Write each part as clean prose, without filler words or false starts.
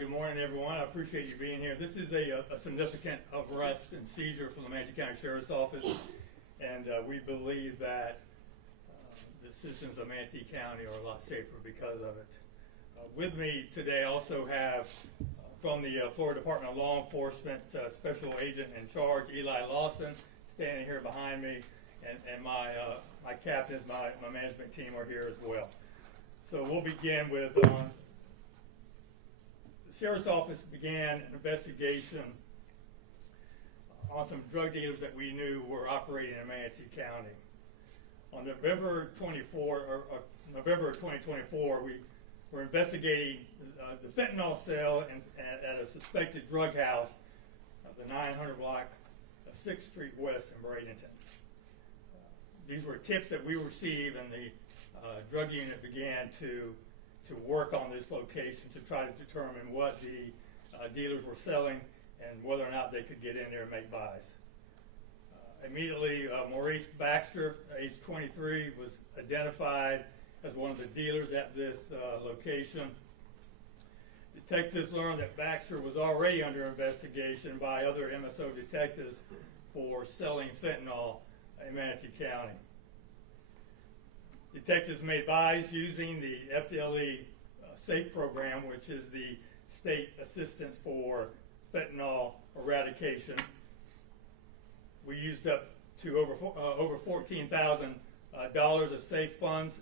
Good morning, everyone. I appreciate you being here. This is a significant arrest and seizure from the Manatee County Sheriff's Office, and we believe that the citizens of Manatee County are a lot safer because of it. With me today, I also have from the Florida Department of Law Enforcement Special Agent in Charge, Eli Lawson, standing here behind me, and my captains, my management team are here as well. So we'll begin with the Sheriff's Office began an investigation on some drug dealers that we knew were operating in Manatee County. On November 2024, we were investigating the fentanyl sale at a suspected drug house of the 900 block of 6th Street West in Bradenton. These were tips that we received, and the drug unit began to work on this location to try to determine what the dealers were selling and whether or not they could get in there and make buys. Immediately, Maurice Baxter, age 23, was identified as one of the dealers at this location. Detectives learned that Baxter was already under investigation by other MSO detectives for selling fentanyl in Manatee County. Detectives made buys using the FDLE SAFE program, which is the State Assistance for Fentanyl Eradication. We used up to over $14,000 of SAFE funds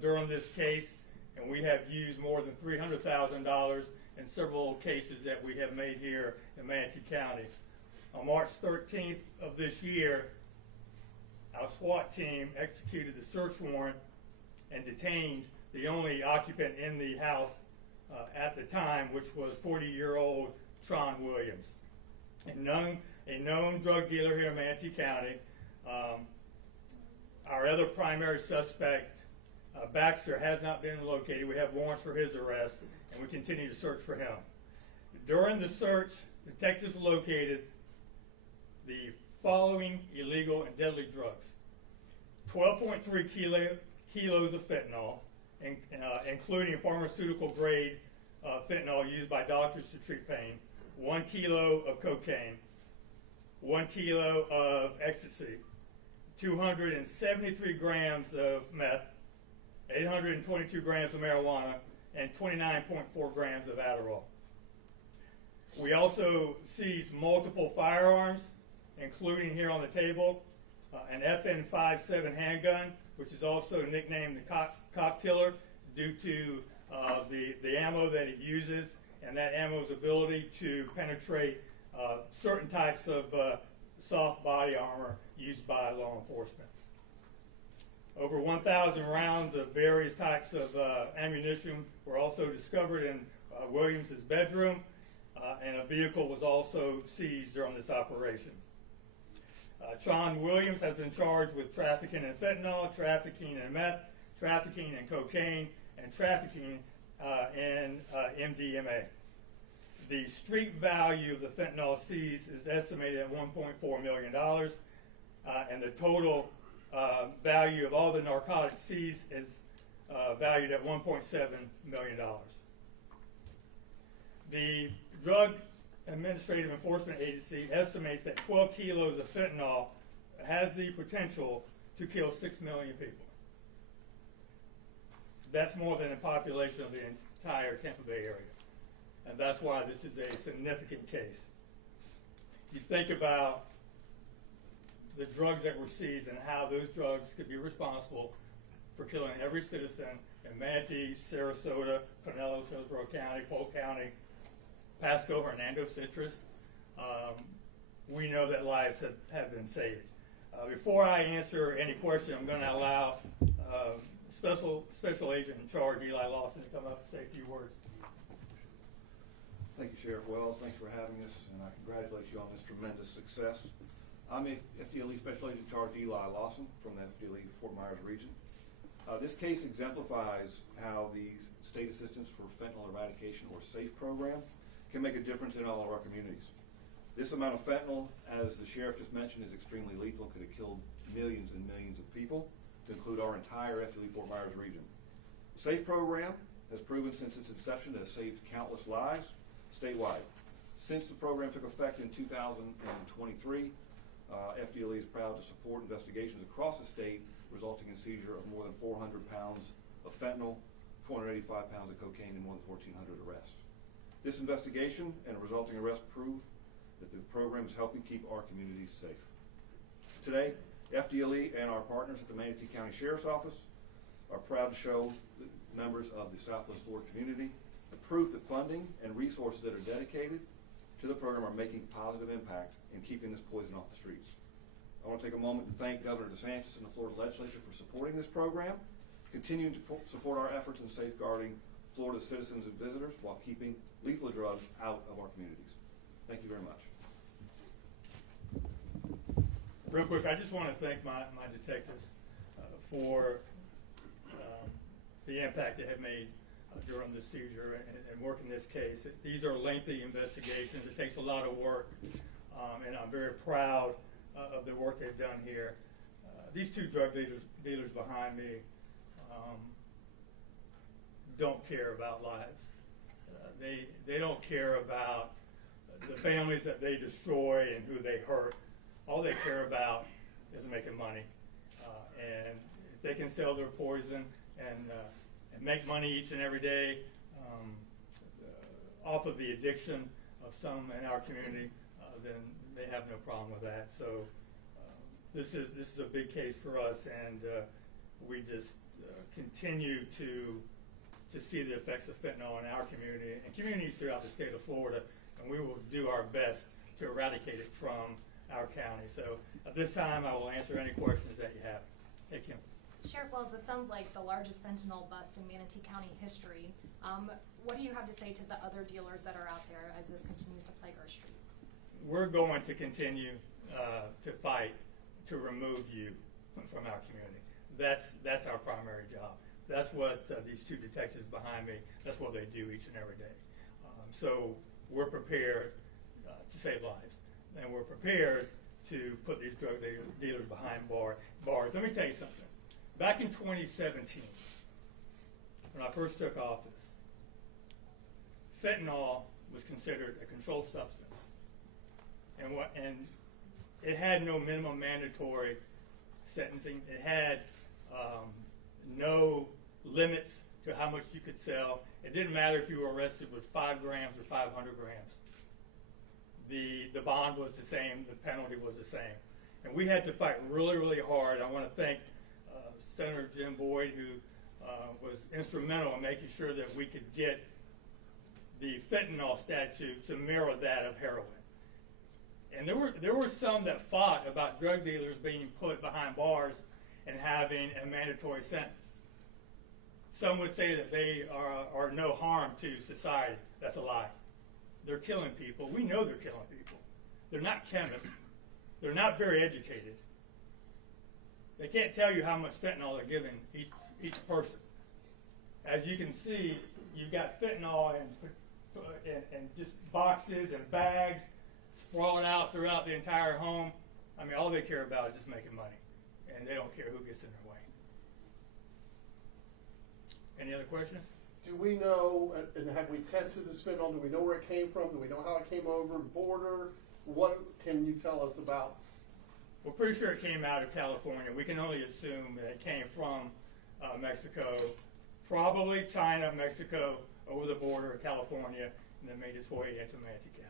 during this case, and we have used more than $300,000 in several cases that we have made here in Manatee County. On March 13th of this year, our SWAT team executed the search warrant and detained the only occupant in the house at the time, which was 40-year-old Tron Williams, a known drug dealer here in Manatee County. Our other primary suspect, Baxter, has not been located. We have warrants for his arrest, and we continue to search for him. During the search, detectives located the following illegal and deadly drugs: 12.3 kilos of fentanyl, including pharmaceutical grade fentanyl used by doctors to treat pain, 1 kilo of cocaine, 1 kilo of ecstasy, 273 grams of meth, 822 grams of marijuana, and 29.4 grams of Adderall. We also seized multiple firearms, including here on the table, an FN-57 handgun, which is also nicknamed the cop killer due to the ammo that it uses and that ammo's ability to penetrate certain types of soft body armor used by law enforcement. Over 1,000 rounds of various types of ammunition were also discovered in Williams's bedroom, and a vehicle was also seized during this operation. Tron Williams has been charged with trafficking in fentanyl, trafficking in meth, trafficking in cocaine, and trafficking in MDMA. The street value of the fentanyl seized is estimated at $1.4 million, and the total value of all the narcotics seized is valued at $1.7 million. The Drug Administrative Enforcement Agency estimates that 12 kilos of fentanyl has the potential to kill 6 million people. That's more than the population of the entire Tampa Bay area. And that's why this is a significant case. You think about the drugs that were seized and how those drugs could be responsible for killing every citizen in Manatee, Sarasota, Pinellas, Hillsborough County, Polk County, Pasco, Hernando, Citrus. We know that lives have been saved. Before I answer any question, I'm going to allow Special Agent in Charge, Eli Lawson, to come up and say a few words. Thank you, Sheriff Wells. Thanks for having us, and I congratulate you on this tremendous success. I'm FDLE Special Agent in Charge Eli Lawson from the FDLE Fort Myers region. This case exemplifies how the State Assistance for Fentanyl Eradication, or SAFE program, can make a difference in all of our communities. This amount of fentanyl, as the Sheriff just mentioned, is extremely lethal, could have killed millions and millions of people, to include our entire FDLE Fort Myers region. The SAFE program has proven since its inception to have saved countless lives, statewide. Since the program took effect in 2023, FDLE is proud to support investigations across the state resulting in seizure of more than 400 pounds of fentanyl, 485 pounds of cocaine, and more than 1,400 arrests. This investigation and resulting arrest prove that the program is helping keep our communities safe. Today, FDLE and our partners at the Manatee County Sheriff's Office are proud to show the members of the Southwest Florida community the proof that funding and resources that are dedicated to the program are making positive impact in keeping this poison off the streets. I want to take a moment to thank Governor DeSantis and the Florida legislature for supporting this program, continuing to support our efforts in safeguarding Florida's citizens and visitors while keeping lethal drugs out of our communities. Thank you very much. Real quick, I just want to thank my detectives for the impact they have made during this seizure and working this case. These are lengthy investigations. It takes a lot of work, and I'm very proud of the work they've done here. These two drug dealers behind me don't care about lives. They don't care about the families that they destroy and who they hurt. All they care about is making money. And if they can sell their poison and make money each and every day off of the addiction of some in our community, then they have no problem with that. So this is a big case for us, and we just continue to see the effects of fentanyl in our community and communities throughout the state of Florida, and we will do our best to eradicate it from our county. So at this time, I will answer any questions that you have. Hey, Kim. Sheriff Wells, this sounds like the largest fentanyl bust in Manatee County history. What do you have to say to the other dealers that are out there as this continues to plague our streets? We're going to continue to fight to remove you from our community. That's our primary job. That's what these two detectives behind me, that's what they do each and every day. So we're prepared to save lives, and we're prepared to put these drug dealers behind bars. Let me tell you something. Back in 2017, when I first took office, fentanyl was considered a controlled substance, and it had no minimum mandatory sentencing. It had no limits to how much you could sell. It didn't matter if you were arrested with 5 grams or 500 grams. The bond was the same, the penalty was the same. And we had to fight really, really hard. I want to thank Senator Jim Boyd, who was instrumental in making sure that we could get the fentanyl statute to mirror that of heroin. And there were some that fought about drug dealers being put behind bars and having a mandatory sentence. Some would say that they are no harm to society. That's a lie. They're killing people. We know they're killing people. They're not chemists. They're not very educated. They can't tell you how much fentanyl they're giving each person. As you can see, you've got fentanyl in just boxes and bags sprawled out throughout the entire home. I mean, all they care about is just making money, and they don't care who gets in their way. Any other questions? Do we know, and have we tested this fentanyl? Do we know where it came from? Do we know how it came over the border? What can you tell us about? We're pretty sure it came out of California. We can only assume that it came from Mexico, probably China, Mexico, over the border of California, and then made its way into Manatee County.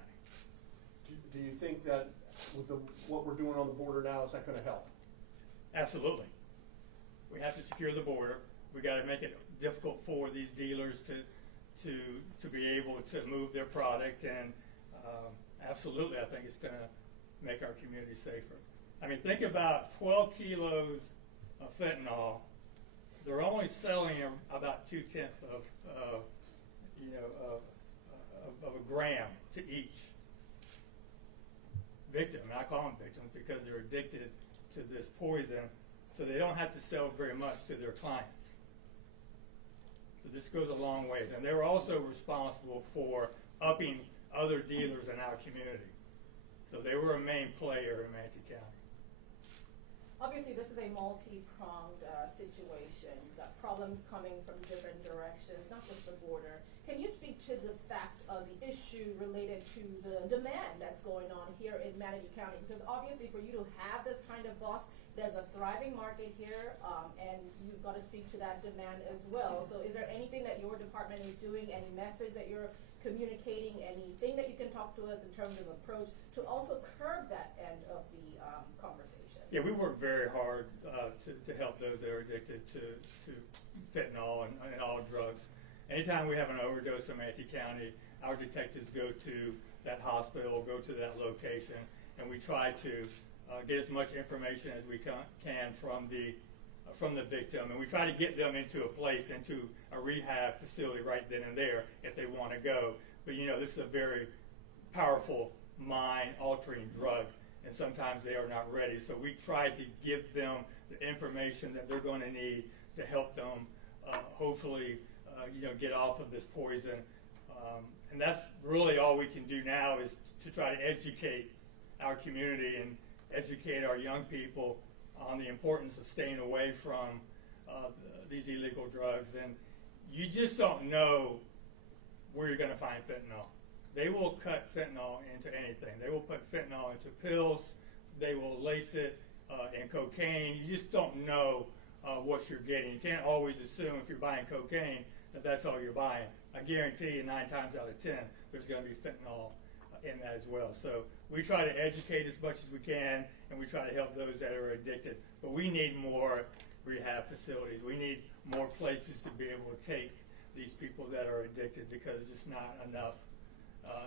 Do you think that with what we're doing on the border now, is that going to help? Absolutely. We have to secure the border. We got to make it difficult for these dealers to be able to move their product, and absolutely, I think it's going to make our community safer. I mean, think about 12 kilos of fentanyl. They're only selling about 2/10 of a gram to each victim. And I call them victims because they're addicted to this poison, so they don't have to sell very much to their clients. So this goes a long way. And they were also responsible for upping other dealers in our community. So they were a main player in Manatee County. Obviously, obviously this is a multi-pronged situation. You've got problems coming from different directions, not just the border. Can you speak to the fact of the issue related to the demand that's going on here in Manatee County? Because obviously for you to have this kind of bus, there's a thriving market here, and you've got to speak to that demand as well. So is there anything that your department is doing, any message that you're communicating, anything that you can talk to us in terms of approach to also curb that end of the conversation? Yeah, we work very hard to help those that are addicted to fentanyl and all drugs. Anytime we have an overdose in Manatee County, our detectives go to that hospital, go to that location, and we try to get as much information as we can from the victim, and we try to get them into a place, into a rehab facility right then and there if they want to go. But you know, this is a very powerful mind-altering drug, and sometimes they are not ready. So we try to give them the information that they're going to need to help them hopefully get off of this poison. And that's really all we can do now, is to try to educate our community and educate our young people on the importance of staying away from these illegal drugs. And you just don't know where you're going to find fentanyl. They will cut fentanyl into anything. They will put fentanyl into pills. They will lace it in cocaine. You just don't know what you're getting. You can't always assume if you're buying cocaine that that's all you're buying. I guarantee you 9 times out of 10 there's going to be fentanyl in that as well. So we try to educate as much as we can, and we try to help those that are addicted. But we need more rehab facilities. We need more places to be able to take these people that are addicted, because there's just not enough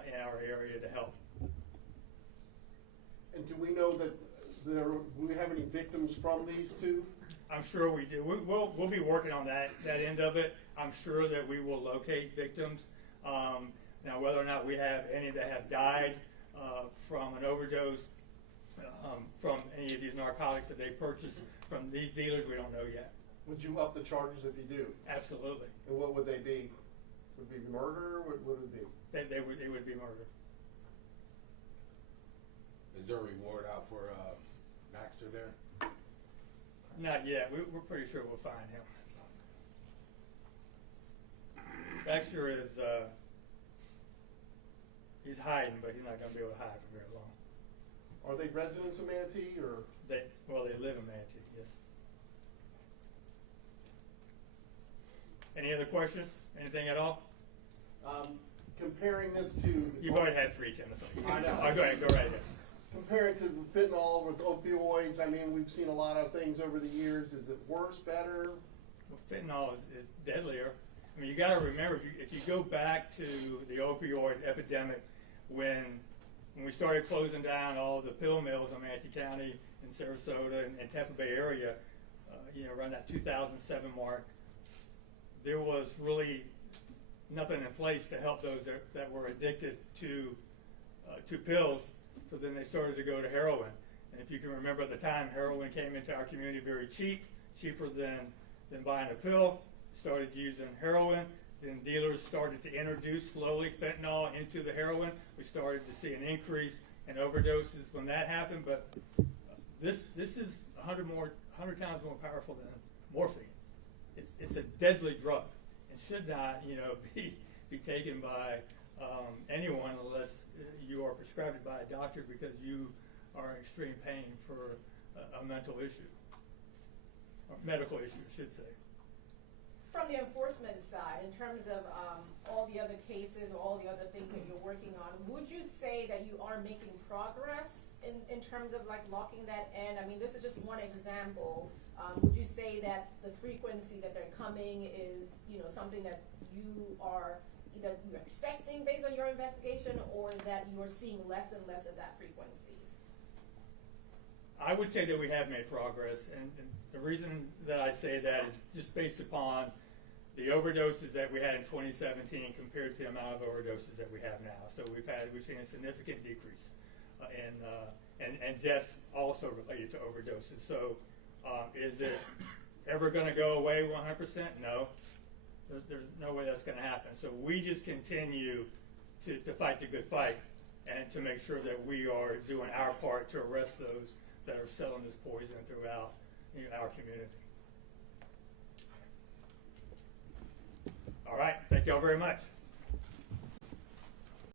in our area to help. And do we know that do we have any victims from these two? I'm sure we do. We'll be working on that end of it. I'm sure that we will locate victims. Now, whether or not we have any that have died from an overdose from any of these narcotics that they purchased from these dealers, we don't know yet. Would you up the charges if you do? Absolutely. And what would they be? Would it be murder? What would it be? It would be murder. Is there a reward out for Baxter there? Not yet. We're pretty sure we'll find him. Baxter is he's hiding, but he's not going to be able to hide for very long. Are they residents of Manatee, or? They live in Manatee, yes. Any other questions? Anything at all? Comparing this to... You've already had 3, Timothy. I know. Go ahead, go right ahead. Comparing to fentanyl with opioids, I mean, we've seen a lot of things over the years. Is it worse, better? Well, fentanyl is deadlier. I mean, you got to remember, if you go back to the opioid epidemic, when we started closing down all the pill mills in Manatee County and Sarasota and Tampa Bay area, around that 2007 mark, there was really nothing in place to help those that were addicted to pills. So then they started to go to heroin. And if you can remember at the time, heroin came into our community very cheap, cheaper than buying a pill. Started using heroin. Then dealers started to introduce slowly fentanyl into the heroin. We started to see an increase in overdoses when that happened. But this is 100 times more powerful than morphine. It's a deadly drug. It should not, be taken by anyone unless you are prescribed it by a doctor because you are in extreme pain for a mental issue, or medical issue, I should say. From the enforcement side, in terms of all the other cases or all the other things that you're working on, would you say that you are making progress in terms of like locking that in? I mean, this is just one example. Would you say that the frequency that they're coming is, something that you are either you're expecting based on your investigation, or that you are seeing less and less of that frequency? I would say that we have made progress, and the reason that I say that is just based upon the overdoses that we had in 2017 compared to the amount of overdoses that we have now. So we've seen a significant decrease and deaths also related to overdoses. So is it ever going to go away 100%? No. There's no way that's going to happen. So we just continue to fight the good fight and to make sure that we are doing our part to arrest those that are selling this poison throughout in our community. All right, thank y'all very much.